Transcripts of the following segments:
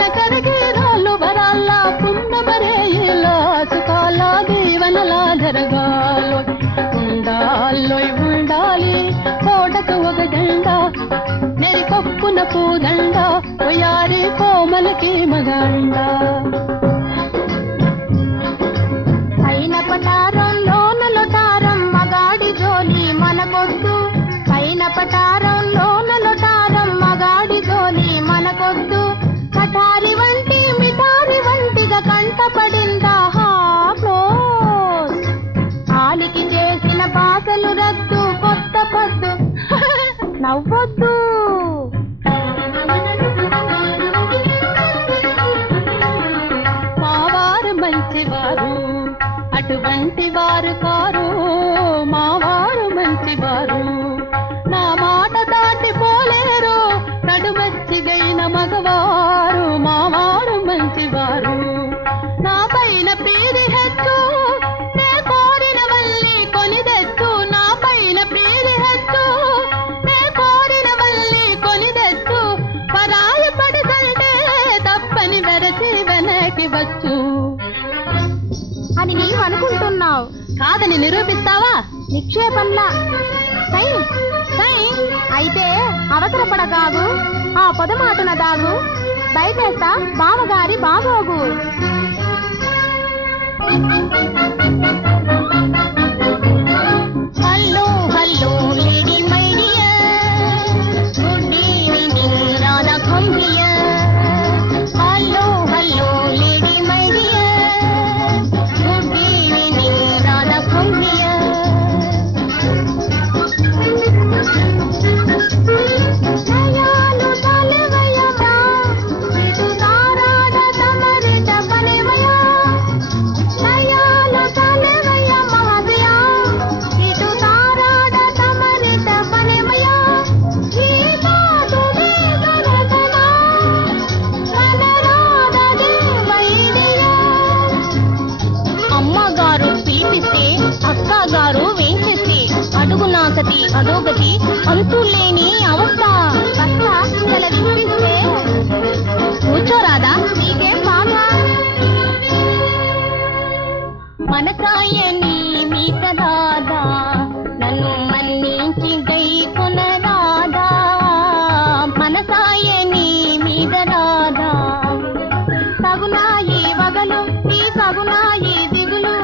పైన కరిగి రాళ్ళు వరాల్లా పున్నమరేయిలా సుఖాల దీవెనలా జరగాలో ఉండాలోయ్ ఉండాలి కోటకు ఒక జెండా నెరికొప్పున పూదండ ఒయారి కోమలకి మగండ పైన పటారంలోన లొటారం మగాడి జోలి మనకొద్దు పైన పటారంలోన లొటారం మగాడి జోలి మనకొద్దు కఠారి వంటి మిఠారి వంటిగా కంటపడిందా హాఫ్లోస్ ఆలికి చేసిన బాసలు రద్దు కొత్త పొద్దు నవ్వొద్దు మావారు మంచివారు అటువంటి వారు కారు మావారు మంచివారు నా మాట దాటిపోలేరు నడుమచ్చిగైన మగవారు మావారు మంచివారు నా పైన ప్రీతి హెచ్చు నే కోరిన వల్లి కొని తెచ్చు నా పైన ప్రీతి హెచ్చు నే కోరిన వల్లి కొని తెచ్చు పరాయి పడి కంటే తప్పని వెరచి వెనక్కి వచ్చు అని నీవు అనుకుంటున్నావు కాదని నిరూపిస్తావా నిక్షేపంలా సై సై అయితే అవసరపడగాగు ఆ పొదమాటున దాగు దయచేస్తా బావగారి బాగోగు hello hello lady my dear good evening Radha come here hello hello lady my dear good evening Radha come here నయాలు తలవయమా ఇటు తారాడ తమరిట పనివయా నయాలు తలవయ మహదయా ఇటు తారాడ తమరిట పనివయా ఈ బాదు వేదనకనా మనరాదదే వైడియా అమ్మగారు పిలిపిస్తే అక్కగారు వేంచేస్తే అడుగు నాకతి అదోగతి అంతులేని అవస్థ కష్ట తల వినిపిస్తే కూర్చోరాదా నీకేం బాగా మనసాయని మీత రాదా నన్ను మన్నించి గై కొనరాదా మనసాయని మీద రాదా తగునాయి వగలు ఈ తగునాయి దిగులు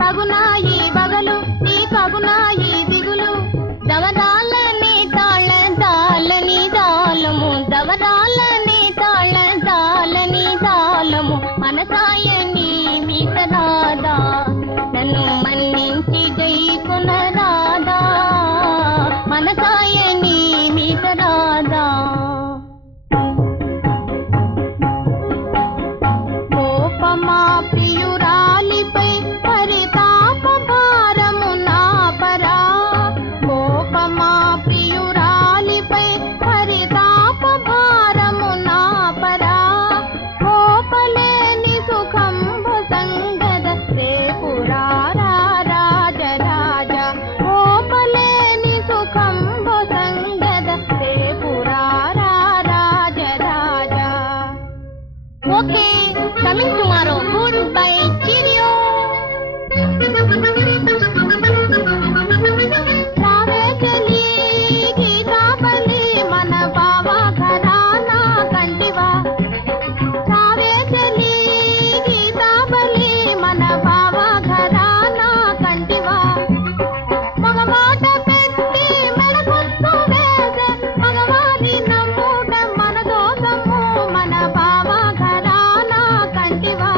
తగునాయి వగలు ఈ తగునాయి దిగులు దవరాలని తాళ దాలని దాలము దవరాలని తాళ దాలని దాలము మనసాయని మీత రాదా నన్ను మన్నించి గై కొనరాదా మనసాయని మీత రాదా కోపమా ప్రియురాలిపై పరితాప భారము నాపరా కోపమా ప్రియురాలిపై పరితాప భారము నాపరా కోపలేని సుఖంబు సంగద రేపు రారా రాజరాజ కోపలేని సుఖంబు సంగద రేపు రారా Rajaraja okay coming tomorrow good bye cheerio రావే చలి గీతాపలి మన బావా ఘరానా కంటివా రావే చలి గీతాపలి మన బావా ఘరానా కంటివా మగమాట పెట్టి మెడగుత్తు వేసే మగవారి నమ్ముట మన దోసము మన బావా ఘరానా కంటివా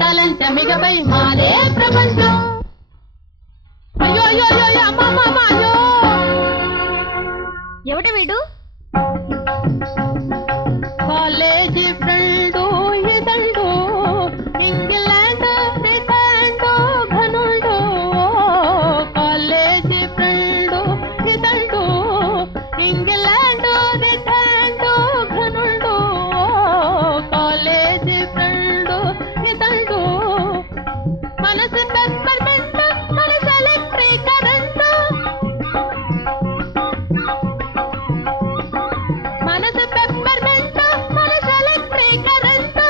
తలంచమిగపై మారే ప్రపంచం. అయ్యో అయ్యో అయ్యో అమ్మా అయ్యో. ఎవట వీడు? కాలేజీ ఫ్రెండు ఇదండు, ఇంగ్లాండ్ బ్రిటన్ ఘనుడు. కాలేజీ ఫ్రెండు ఇదండు, ఇంగ్లాండ్ బ్రిటన్ ఘనుడు. కాలేజీ ఫ్రెండు ఇదండు, మనసు పెప్పర్మెంట్ మనసు ఎలక్ట్రిక్ కరెంటు. మనసు పెప్పర్మెంట్ మనసు ఎలక్ట్రిక్ కరెంటు.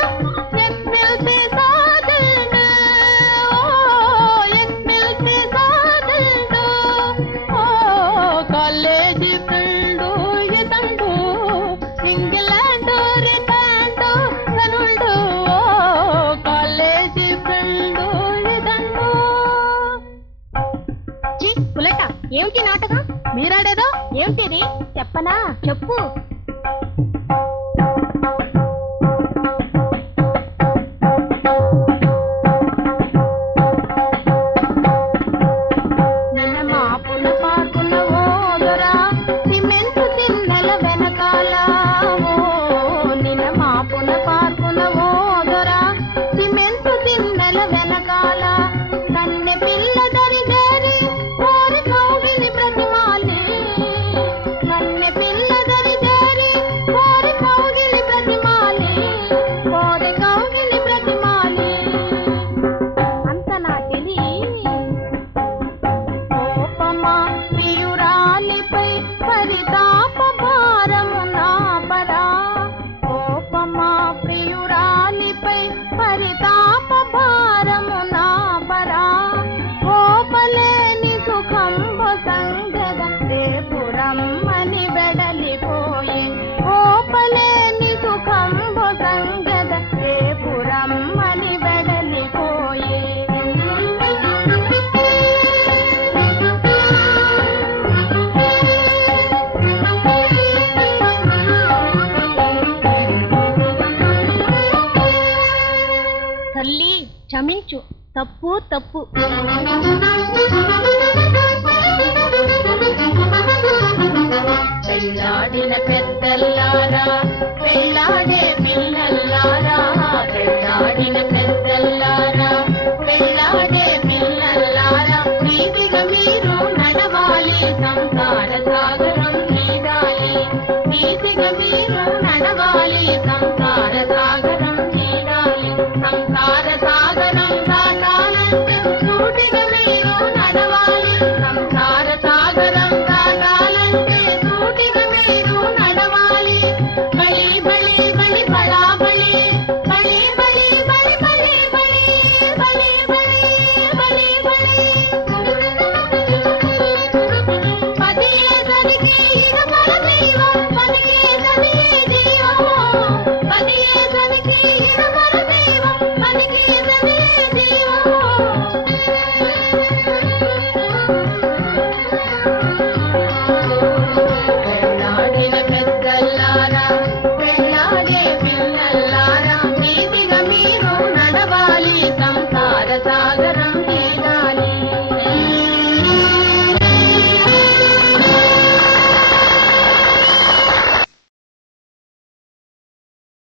ఎక్మిల్టీ సాధన ఎక్మిల్టీ సాధన. కాలేజీ ఫ్రెండు ఇదండు, ఇంగ్లాండ్ రిటర్న్ కనుడు. కాలేజీ ఫ్రెండు ఇదండు. పులట ఏమిటి నాటకం మీరాడేదో? ఏమిటిది చెప్పనా? చెప్పు. నిన్న మాపుల పాకుల ఓదరా సిమెంటు తిన్నెల వెనకాల. నిన్న మాపుల పాకుల ఓదరా సిమెంటు తిన్నెల వెనకాల. కన్నె పిల్ల దరిదేరి కోరి కౌగిలి బ్రతిమాలి. కన్నె పిల్ల దరిదేరి కోరి కౌగిలి బ్రతిమాలి. కోరి కౌగిలి బ్రతిమాలి. అంత నా తెలి కోపమా ప్రియురాలిపై పరితాప భారము నాపరా. కోపమా ప్రియురాలిపై పరితాప భారము నాపరా. కోపలేని సుఖంబు సంగద రేపు రమ్మని వెడలిపోయే. కోపలేని సుఖంబు సంగద రేపు రమ్మని వెడలిపోయే. తల్లి క్షమించు, తప్పు తప్పు. పెళ్ళాడిన పెద్దల్లారా పెళ్ళాడే పిల్లల్లారా. పెళ్ళాడిన పెద్దల్లారా పెళ్ళాడే పిల్లల్లారా. నీతిగా మీరు నడవాలి, సంసార సాగరం నీడాలి. నీతిగా మీరు నడవాలి, సంసార సాగరం నీడాలి. సంసార సాగరం దాటాలంటే సూటిగా మీరు నడవాలి. సంసార సాగరం దాటాలంటే సూటిగా మీరు నడవాలి. బలి బలి బలి బడా బలి బలి బలి బలి బలి బలి బలి బలి బలి బలి. పదియేసరికి ఇరుమల దైవం, పదియేసరికి జీవం. పదియేసరికి ఇరుమల దైవం, పదియేసరికి జీవం. పెళ్ళాడిన పెద్దల్లారా పెళ్ళాడే పిల్లల్లారా. నీతిగా మీరు